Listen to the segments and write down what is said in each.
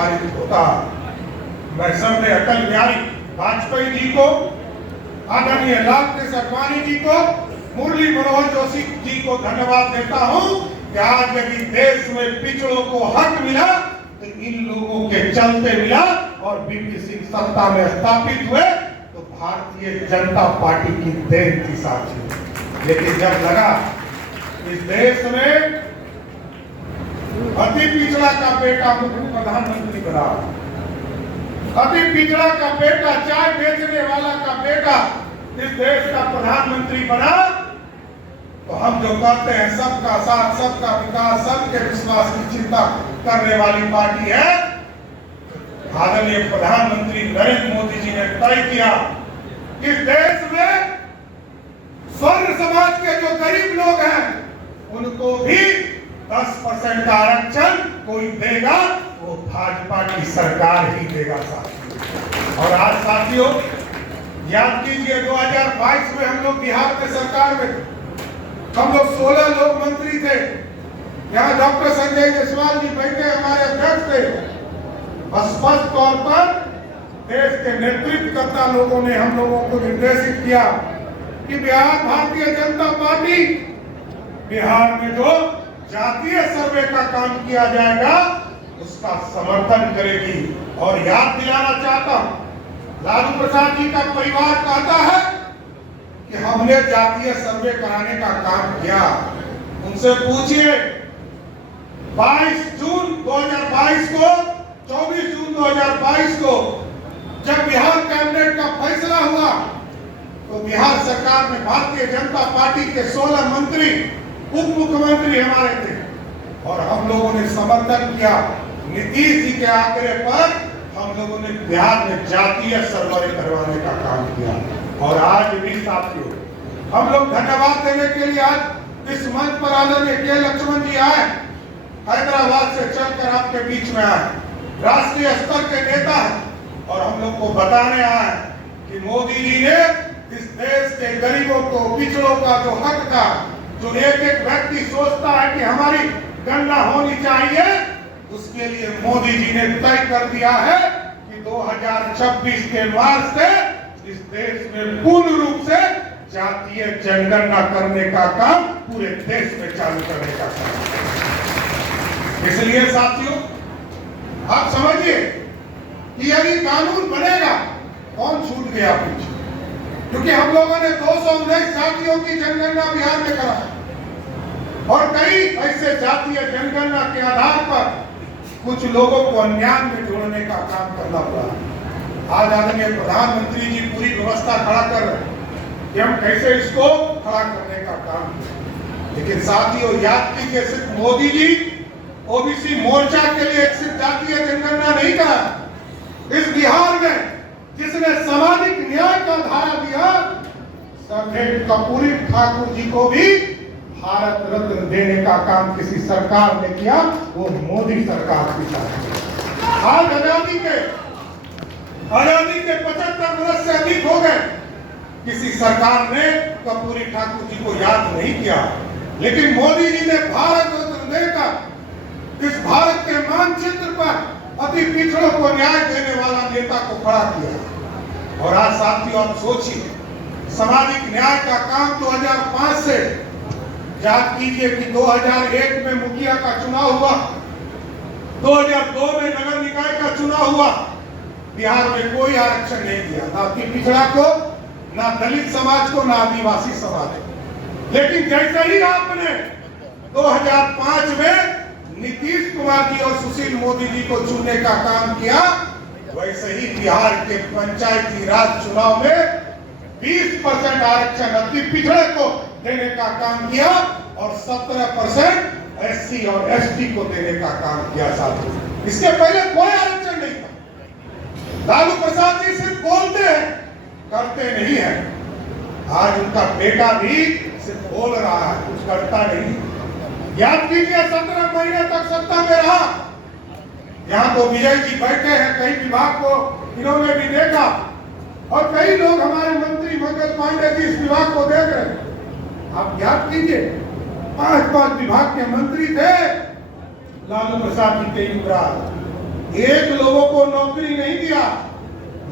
पारित होता। मैं सबने अटल बिहारी वाजपेयी जी को, आदरणीय लाल कृष्ण आडवाणी जी को, मुरली मनोहर जोशी जी को धन्यवाद देता हूं कि आज यदि देश में पिछड़ों को हक मिला तो इन लोगों के चलते मिला और वीपी सिंह सत्ता में स्थापित हुए तो भारतीय जनता पार्टी की देन थी साथी। लेकिन जब लगा इस देश में अति पिछड़ा का बेटा प्रधानमंत्री बना, अति पिछड़ा का बेटा, चाय बेचने वाला का बेटा इस देश का प्रधानमंत्री बना, तो हम जो कहते हैं सबका साथ, सबका विकास, सबके विश्वास की चिंता करने वाली पार्टी है, आदरणीय प्रधानमंत्री नरेंद्र मोदी जी ने तय किया इस देश में स्वर्ण समाज के जो गरीब लोग हैं उनको भी 10% का आरक्षण कोई देगा, वो भाजपा की सरकार ही देगा साथियों। और आज साथियों याद कीजिए 2022 में हम लोग बिहार के सरकार में हम लोग 16 लोग मंत्री थे। यहाँ डॉक्टर संजय जायसवाल जी बैठे हमारे अध्यक्ष थे। स्पष्ट तौर पर देश के नेतृत्वकर्ता लोगों ने हम लोगों को निर्देशित किया कि बिहार भारतीय जनता पार्टी बिहार में जो जातीय सर्वे का काम किया जाएगा उसका समर्थन करेगी। और याद दिलाना चाहता हूं, लालू प्रसाद जी का परिवार कहता है कि हमने जातीय सर्वे कराने का काम किया। उनसे पूछिए 22 जून 2022 को, 24 जून 2022 को जब बिहार कैबिनेट का फैसला हुआ तो बिहार सरकार में भारतीय जनता पार्टी के 16 मंत्री, उप मुख्यमंत्री हमारे थे और हम लोगों ने समर्थन किया। नीतीश जी के आग्रह पर हम लोगों ने बिहार में जातीय सर्वे करवाने का काम किया। और आज भी साथियों हम लोग धन्यवाद देने के लिए आज इस मंच पर आदरणीय के लक्ष्मण जी आए, हैदराबाद से चलकर आपके बीच में आए, राष्ट्रीय स्तर के नेता हैं और हम लोग को बताने आए कि मोदी जी ने इस देश के गरीबों को, पिछड़ों का जो हक था, जो एक एक व्यक्ति सोचता है कि हमारी गणना होनी चाहिए, उसके लिए मोदी जी ने तय कर दिया है कि 2026 के मार्च से इस देश में पूर्ण रूप से जातीय जनगणना करने का काम पूरे देश में चालू करने का काम। इसलिए साथियों आप समझिए कि यदि कानून बनेगा कौन छूट गया पीछे, क्योंकि हम लोगों ने 219 जातियों की जनगणना बिहार में करा और कई ऐसे जातीय जनगणना के आधार पर कुछ लोगों को अन्याय में जोड़ने का काम करना पड़ा। आज आदरणीय प्रधानमंत्री जी पूरी व्यवस्था खड़ा कर रहे हैं कि हम कैसे इसको खड़ा करने का काम करें। लेकिन साथियों याद कीजिए सिर्फ मोदी जी ओबीसी मोर्चा के लिए एक सिर्फ जातीय जनगणना नहीं करा, इस बिहार में जिसने सामाजिक न्याय का धारा दिया, सरदार कर्पूरी ठाकुर जी को भी भारत रत्न देने का काम किसी सरकार ने किया, वो मोदी सरकार की साथ। आज आजादी के 75 वर्ष से अधिक हो गए, किसी सरकार ने कर्पूरी ठाकुर जी को याद नहीं किया, लेकिन मोदी जी ने भारत रत्न देकर इस भारत के मानचित्र पर अति पिछड़ों को न्याय देने वाला नेता को खड़ा किया। और आज साथियों आप सोचिए, सामाजिक न्याय का काम 2005 से याद कीजिए कि 2001 में मुखिया का चुनाव हुआ, 2002 में नगर निकाय का चुनाव हुआ, बिहार में कोई आरक्षण नहीं दिया, ना पिछड़ा को, ना दलित समाज को, ना आदिवासी समाज को। लेकिन जैसे ही आपने 2005 में नीतीश कुमार जी और सुशील मोदी जी को चुनने का काम किया, वैसे ही बिहार के पंचायती राज चुनाव में 20% आरक्षण अति पिछड़े को देने का काम किया और 17% एससी और एसटी को देने का काम किया साथियों। इसके पहले कोई आरक्षण नहीं था। लालू प्रसाद जी सिर्फ बोलते हैं, करते नहीं है। आज उनका बेटा भी सिर्फ बोल रहा है, कुछ करता नहीं। याद कीजिए 17 महीने तक सत्ता में रहा, यहाँ तो विजय जी बैठे हैं, कई विभाग को इन्होंने भी देखा और कई लोग हमारे मंत्री मंगल पांडे जी इस विभाग को देख रहे हैं। आप याद कीजिए 5 विभाग के मंत्री थे लालू प्रसाद जी के युवराज, एक लोगों को नौकरी नहीं दिया,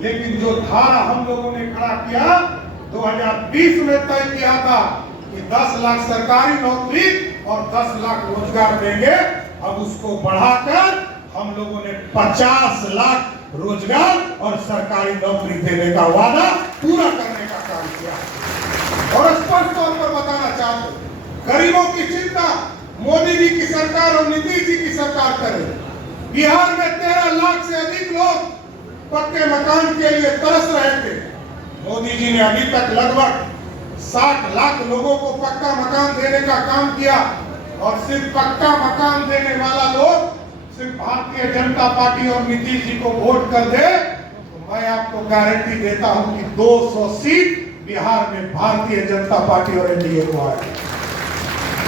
लेकिन जो धारा हम लोगों ने खड़ा किया 2020 में तय किया था कि 10 लाख सरकारी नौकरी और 10 लाख रोजगार देंगे, अब उसको बढ़ाकर हम लोगों ने 50 लाख रोजगार और सरकारी नौकरी देने का वादा पूरा करने का काम किया। और स्पष्ट तौर पर बताना चाहते हैं, गरीबों की चिंता मोदी जी की सरकार और नीतीश जी की सरकार करे। बिहार में 13 लाख से अधिक लोग पक्के मकान के लिए तरस रहे थे। मोदी जी ने अभी तक लगभग 60 लाख लोगों को पक्का मकान देने का काम किया, और सिर्फ पक्का मकान देने वाला लोग सिर्फ भारतीय जनता पार्टी और नीतीश जी को वोट कर दे तो मैं आपको गारंटी देता हूं कि 200 सीट बिहार में भारतीय जनता पार्टी और एनडीए को आए,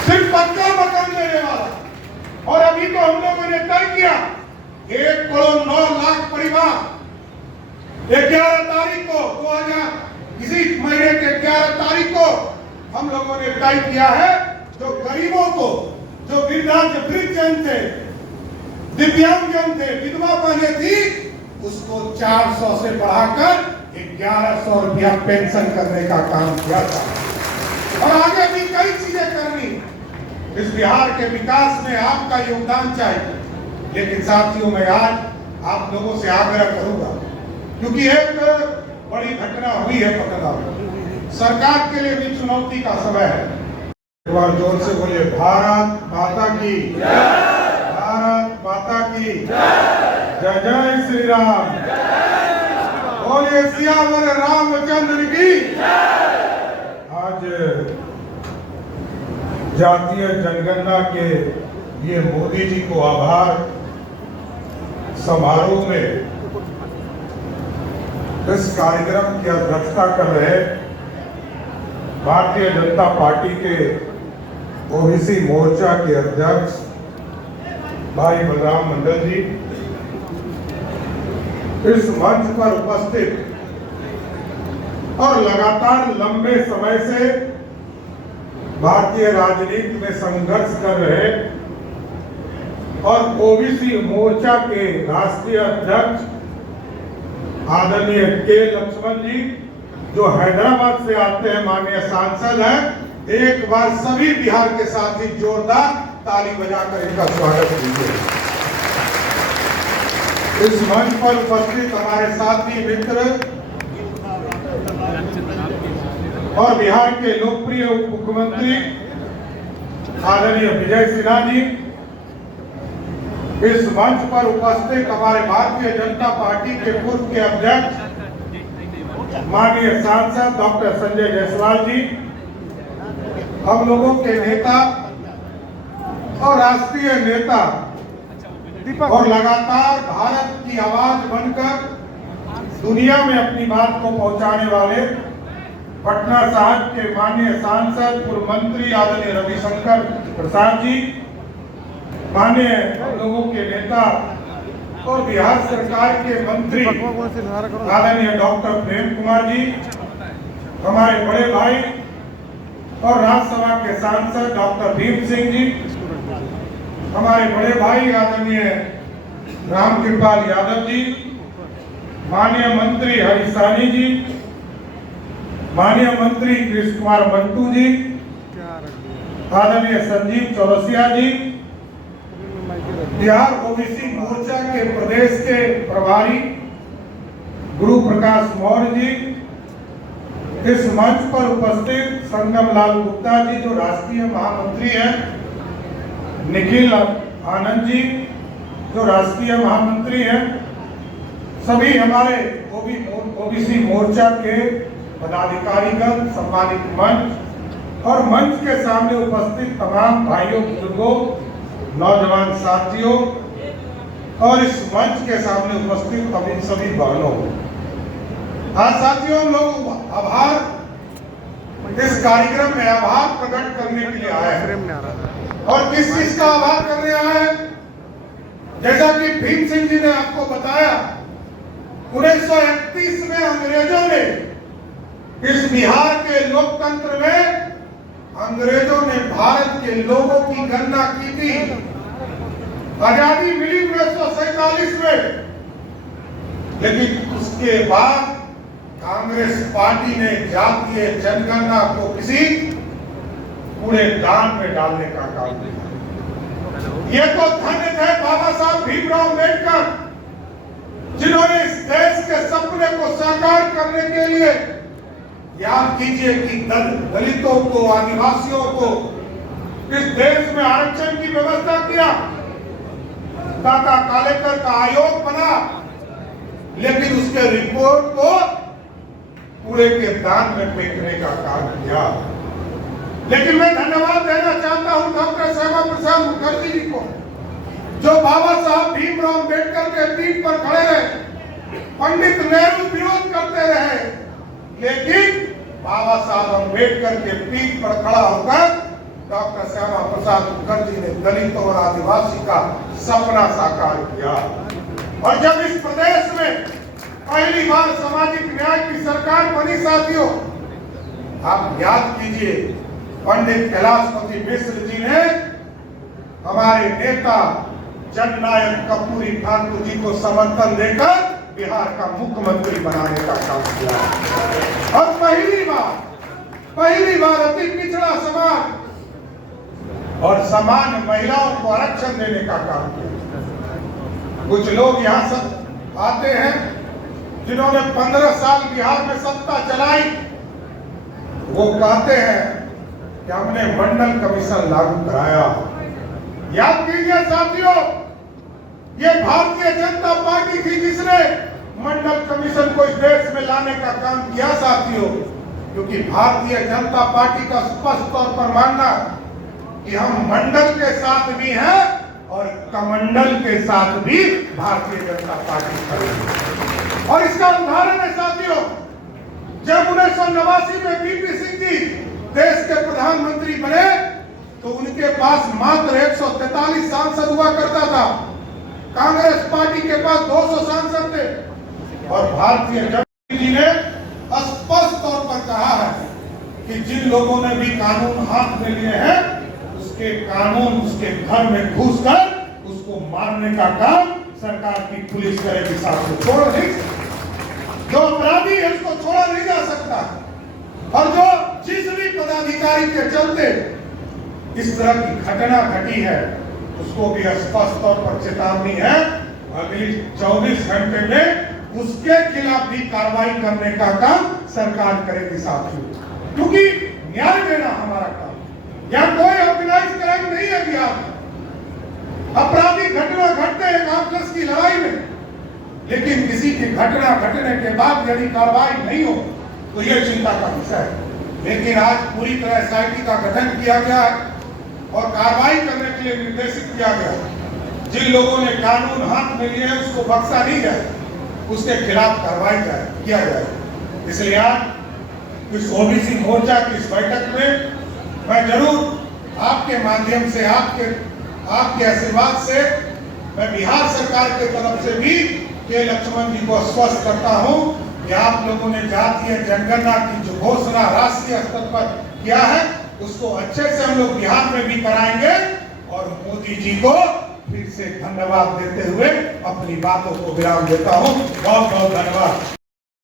सिर्फ पक्का मकान देने वाला। और अभी तो हम लोगों ने तय किया 1 करोड़ 9 लाख परिवार 11 तारीख को 2000 इसी महीने के 11 तारीख को हम लोगों ने तय किया है, जो गरीबों को, जो वृद्ध जन थे, दिव्यांग जन थे, विधवा बहनें थी, उसको 400 से बढ़ाकर 1100 रुपया पेंशन करने का काम किया था। और आगे भी कई चीजें करनी। इस बिहार के विकास में आपका योगदान चाहिए। लेकिन साथियों, मैं आज आप लोगों से आग्रह करूंगा, क्योंकि एक बड़ी घटना हुई है पटना में, सरकार के लिए भी चुनौती का समय है। एक बार जोर से बोलिए, भारत माता की जय, भारत माता की जय, जय श्री राम, बोलिए सियावर रामचंद्र की। आज जातीय जनगणना के ये मोदी जी को आभार समारोह में इस कार्यक्रम की अध्यक्षता कर रहे भारतीय जनता पार्टी के ओबीसी मोर्चा के अध्यक्ष भाई बलराम मंडल जी, इस मंच पर उपस्थित और लगातार लंबे समय से भारतीय राजनीति में संघर्ष कर रहे और ओबीसी मोर्चा के राष्ट्रीय अध्यक्ष आदरणीय के लक्ष्मण जी, जो हैदराबाद से आते हैं, माननीय सांसद हैं, एक बार सभी बिहार के साथी जोरदार ताली बजाकर इनका स्वागत कीजिए। इस मंच पर उपस्थित हमारे साथी मित्र और बिहार के लोकप्रिय उप मुख्यमंत्री आदरणीय विजय सिन्हा जी, इस मंच पर उपस्थित हमारे भारतीय जनता पार्टी के पूर्व के अध्यक्ष माननीय सांसद डॉक्टर संजय जायसवाल जी, हम लोगों के नेता और राष्ट्रीय नेता और लगातार भारत की आवाज बनकर दुनिया में अपनी बात को पहुंचाने वाले पटना साहिब के माननीय सांसद पूर्व मंत्री आदरणीय रविशंकर प्रसाद जी, माननीय हम लोगों के नेता और बिहार सरकार के मंत्री आदरणीय डॉक्टर प्रेम कुमार जी, हमारे बड़े भाई और राज्यसभा के सांसद डॉक्टर भीम सिंह जी, हमारे बड़े भाई आदरणीय रामकृपाल यादव जी, माननीय मंत्री हरीश साहनी जी, माननीय मंत्री कृष्ण कुमार मंटू जी, आदरणीय संजीव चौरसिया जी, बिहार ओबीसी मोर्चा के प्रदेश के प्रभारी गुरु प्रकाश मौर्य जी, इस मंच पर उपस्थित संगम लाल गुप्ता जी, जो राष्ट्रीय महामंत्री हैं, निखिल आनंद जी, जो राष्ट्रीय महामंत्री हैं, सभी हमारे ओबीसी मोर्चा के पदाधिकारीगण, सम्मानित मंच और मंच के सामने उपस्थित तमाम भाइयों, बुजुर्गों, नौजवान साथियों और इस मंच के सामने उपस्थित सभी बहनों, आज साथियों लोग आभार इस कार्यक्रम में आभार प्रकट करने के लिए आए हैं। और किस चीज का आभार करने आए हैं? जैसा कि भीम सिंह जी ने आपको बताया, 1931 में अंग्रेजों ने इस बिहार के लोकतंत्र में, अंग्रेजों ने भारत के लोगों की गणना की थी आजादी मिली 1947 में, लेकिन उसके बाद कांग्रेस पार्टी ने जातीय जनगणना को किसी पूरे दान में डालने का काम किया। ये तो धन्य थे बाबा साहब भीमराव अम्बेडकर, जिन्होंने इस देश के सपने को साकार करने के लिए, याद कीजिए कि दलितों को, आदिवासियों को इस देश में आरक्षण की व्यवस्था किया, काका कालेकर का आयोग बना, लेकिन उसके रिपोर्ट को पूरे के दान में फेंकने का काम किया। लेकिन मैं धन्यवाद देना चाहता हूं डॉक्टर श्यामा प्रसाद मुखर्जी जी को, जो बाबा साहब भीमराव अम्बेडकर के पीठ पर खड़े रहे। पंडित नेहरू विरोध करते रहे, लेकिन बाबा साहब अम्बेडकर के पीठ पर खड़ा होकर डॉक्टर श्यामा प्रसाद मुखर्जी ने दलितों और आदिवासी का सपना साकार किया। और जब इस प्रदेश में पहली बार सामाजिक न्याय की सरकार बनी, साथियों, आप याद कीजिए पंडित कैलाशपति मिश्र जी ने हमारे नेता जननायक कर्पूरी ठाकुर जी को समर्थन देकर बिहार का मुख्यमंत्री बनाने का काम किया। और पहली बार अति पिछड़ा समाज और समान महिलाओं को आरक्षण देने का काम किया। कुछ लोग यहाँ सब आते हैं जिन्होंने 15 साल बिहार में सत्ता चलाई, वो कहते हैं कि हमने मंडल कमीशन लागू कराया। याद कीजिए साथियों, ये भारतीय जनता पार्टी थी जिसने मंडल कमीशन को इस देश में लाने का काम किया साथियों, क्योंकि भारतीय जनता पार्टी का स्पष्ट तौर पर मानना कि हम मंडल के साथ भी हैं और कमंडल के साथ भी भारतीय जनता पार्टी खड़ी है। और इसका उदाहरण है साथियों, जब 1989 में बीपी सिंह जी देश के प्रधानमंत्री बने तो उनके पास मात्र 143 सांसद हुआ करता था। कांग्रेस पार्टी के पास 200 सांसद थे। और भारतीय जनता पार्टी जी ने स्पष्ट तौर पर कहा है कि जिन लोगों ने भी कानून हाथ में लिए हैं, उसके कानून उसके घर में घुसकर उसको मारने का काम सरकार की पुलिस करेगी। साथ छोड़ नहीं, जो अपराधी है उसको छोड़ा नहीं जा सकता। और जो जिस भी पदाधिकारी के चलते इस तरह की घटना घटी है, उसको भी स्पष्ट तौर पर चेतावनी है, अगली 24 घंटे में उसके खिलाफ भी कार्रवाई करने का काम सरकार करेगी साथियों, क्योंकि न्याय देना हमारा काम। यहाँ कोई ऑर्गेनाइज क्राइम नहीं है बिहार में। अपराधी घटना घटते हैं कांग्रेस की लड़ाई में, लेकिन किसी की घटना घटने के बाद यदि कार्रवाई नहीं हो तो यह चिंता का विषय है। लेकिन आज पूरी तरह एसआईटी का गठन किया गया है और कार्रवाई करने के लिए निर्देशित किया गया है। जिन लोगों ने कानून हाथ में लिए उसको बख्शा नहीं जाए, उसके खिलाफ कार्रवाई किया जाए। इसलिए आज इस ओबीसी मोर्चा की इस बैठक में मैं जरूर आपके माध्यम से, आपके आशीर्वाद से मैं बिहार सरकार के तरफ से भी के लक्ष्मण जी को स्पष्ट करता हूं कि आप लोगों ने जातीय जनगणना की जो घोषणा राष्ट्रीय स्तर पर किया है, उसको अच्छे से हम लोग बिहार में भी कराएंगे। और मोदी जी को फिर से धन्यवाद देते हुए अपनी बातों को विराम देता हूं। बहुत बहुत धन्यवाद।